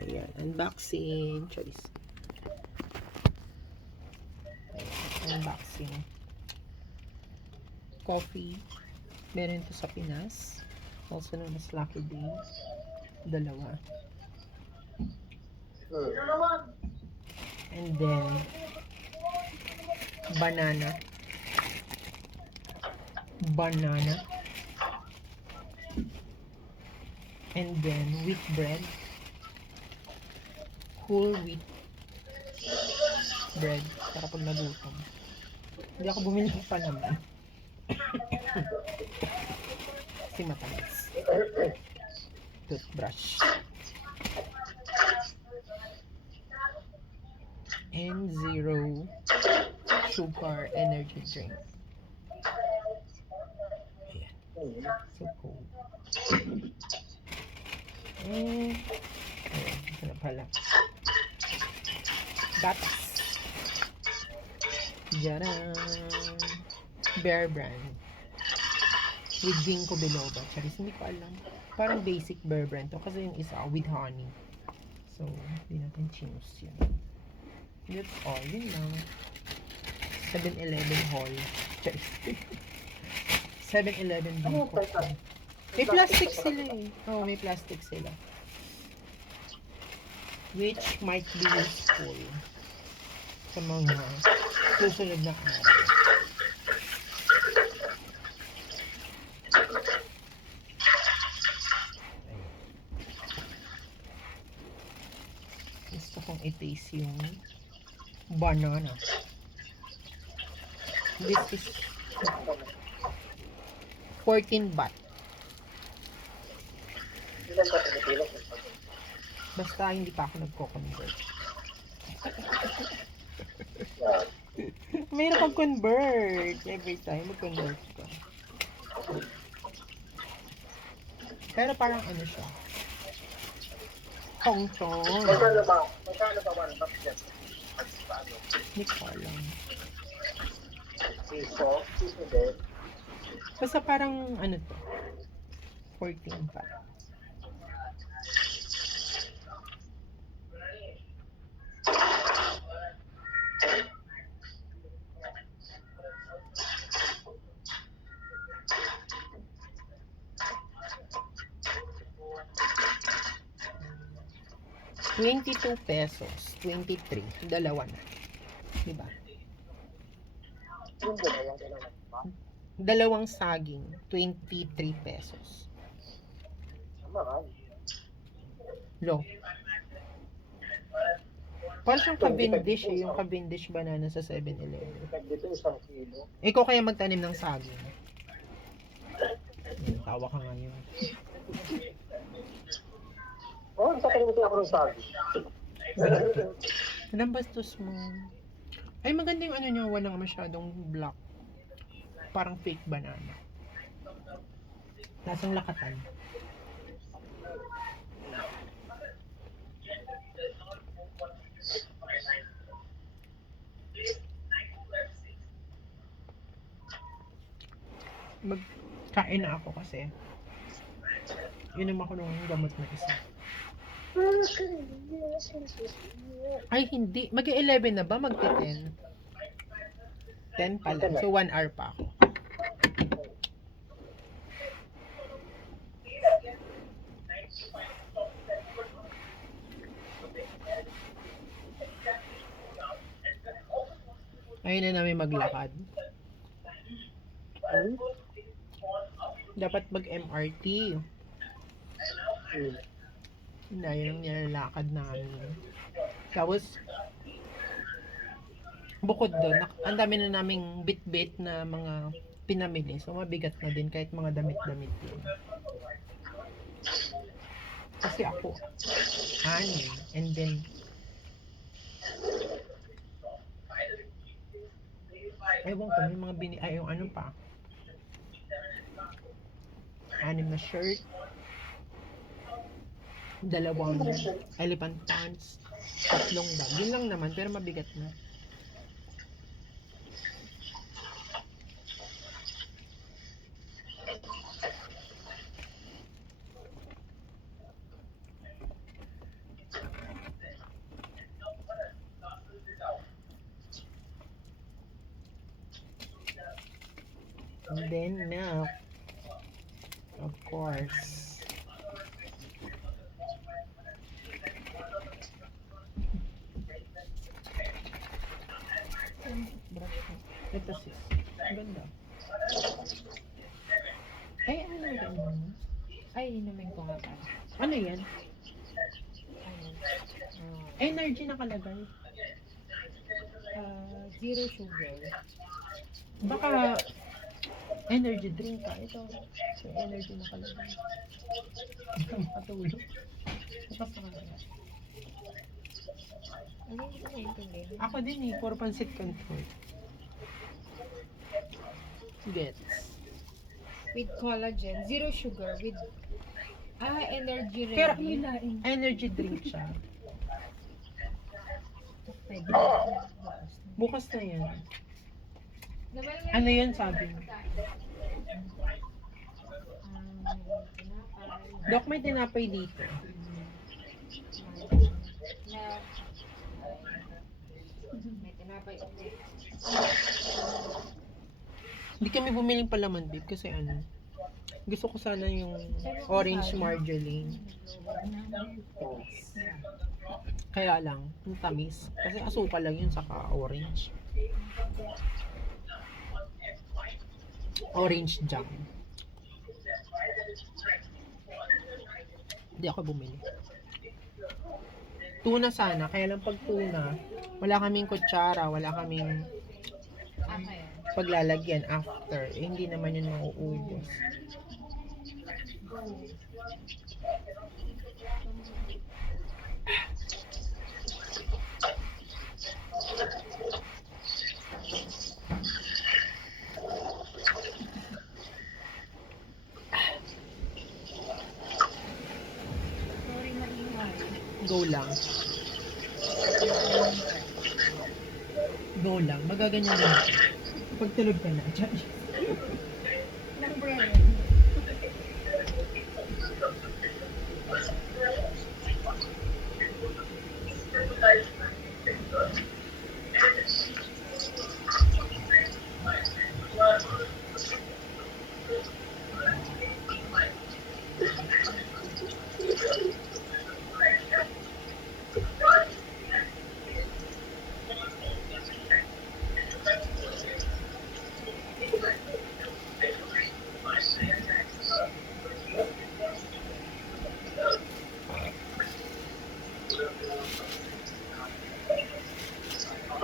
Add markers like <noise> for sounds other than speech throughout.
Ayan, unboxing. Choice. Unboxing. Coffee. Meron ito sa Pinas. Also known as Lucky Day. Dalawa. And then, banana. Banana. And then, wheat bread. Whole wheat bread. Para pag nagutom. Hindi ako bumili pa naman. <coughs> Kasi matamis. Toothbrush. and zero sugar energy drink. Ayan. So cool. <coughs> And, ayan, na pala. Gatas. Jaran! Bear brand. With ginkgo biloba. Charis, hindi ko alam. Parang basic bear brand to. Kasi yung isa, with honey. So, hindi natin chinus yun. That's all. Yun lang. 7-Eleven haul. <laughs> 7-Eleven Ano Bangkok. yung May plastic sila eh. Oo, may plastic sila. Which might be useful sa mga susunod na araw. Gusto kong i-taste yung banana. This is 14 baht. Ilan ba Pilipino? Basta hindi pa ako nagko-convert. Mayroon pag convert every time mag-convert ka. Pero parang ano siya. Hong Kong. Magkano ba? Magkano ba one box yan? Hindi ko alam. Piso? Piso din. Basta parang ano to. 14 pa. Twenty-two pesos. Twenty-three. Dalawa na. Diba? Dalawang saging. 23 pesos. Lo. Parang siyang Cavendish eh. Yung Cavendish banana sa 7-Eleven. Pag dito isang kilo. Ikaw kaya magtanim ng saging. Tawa ka ngayon. Oh, sa kalimutan ako ng sabi. Anong bastos mo? Ay, maganda yung ano nyo. Walang masyadong black. Parang fake banana. Lasang lakatan. Magkain na ako kasi. Inom ako ng gamot na isa. Ay, hindi. Mag-11 na ba? Mag-10? 10 pa lang. So, 1 hour pa ako. Ayun na namin maglakad. Dapat mag-MRT. Hmm. Na yun ang nilalakad namin. Tapos, bukod doon, ang dami na naming bit-bit na mga pinamili. So, mabigat na din kahit mga damit-damit yun. Kasi ako, anim. And then, ewan ko, may mga bini, ay, yung ano pa. Anim na shirt dalawang elephant pants, tatlong bag. Yun lang naman, pero mabigat na. And then now, of course, Ito sis. Ang ganda. Ay, ano rin mo? Ay, inumin ko nga pa. Ano yan? Ano? ah, Energy nakalagay. ah, zero sugar. Baka energy drink ka. Ito, may energy nakalagay. Makatulog. Tapos na kaya. Ano ko naiintindihan? Ako din eh, for pancit control. Gets. With collagen, zero sugar, with ah, energy ready. Pero. Energy drink siya. Pwede. Bukas na yan. Ano yan sabi mo? Dok, may tinapay dito. May tinapay. Hindi kami bumiling palaman, babe, kasi ano, gusto ko sana yung orange margarine. Kaya lang, yung tamis. Kasi asukal lang yun, saka orange. Orange jam. Hindi ako bumili. Tuna sana, kaya lang pag tuna, wala kaming kutsara, wala kaming. Paglalagyan after. Eh, hindi naman yun mauubos. Go lang. Go lang. Magaganyan lang. Pag tulog ka na. Diyan.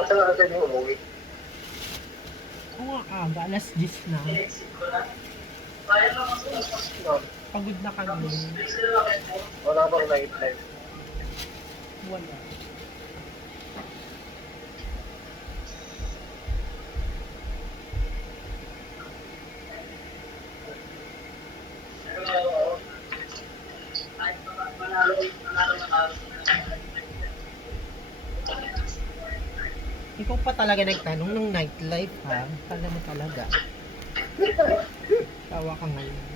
Basta na kasi yung umuwi. Oo nga aga. Alas 10 na. Pagod na kami. wala bang night life? Wala. Ikaw pa talaga nagtanong ng nightlife ha? Kala mo talaga. Tawa ka ngayon.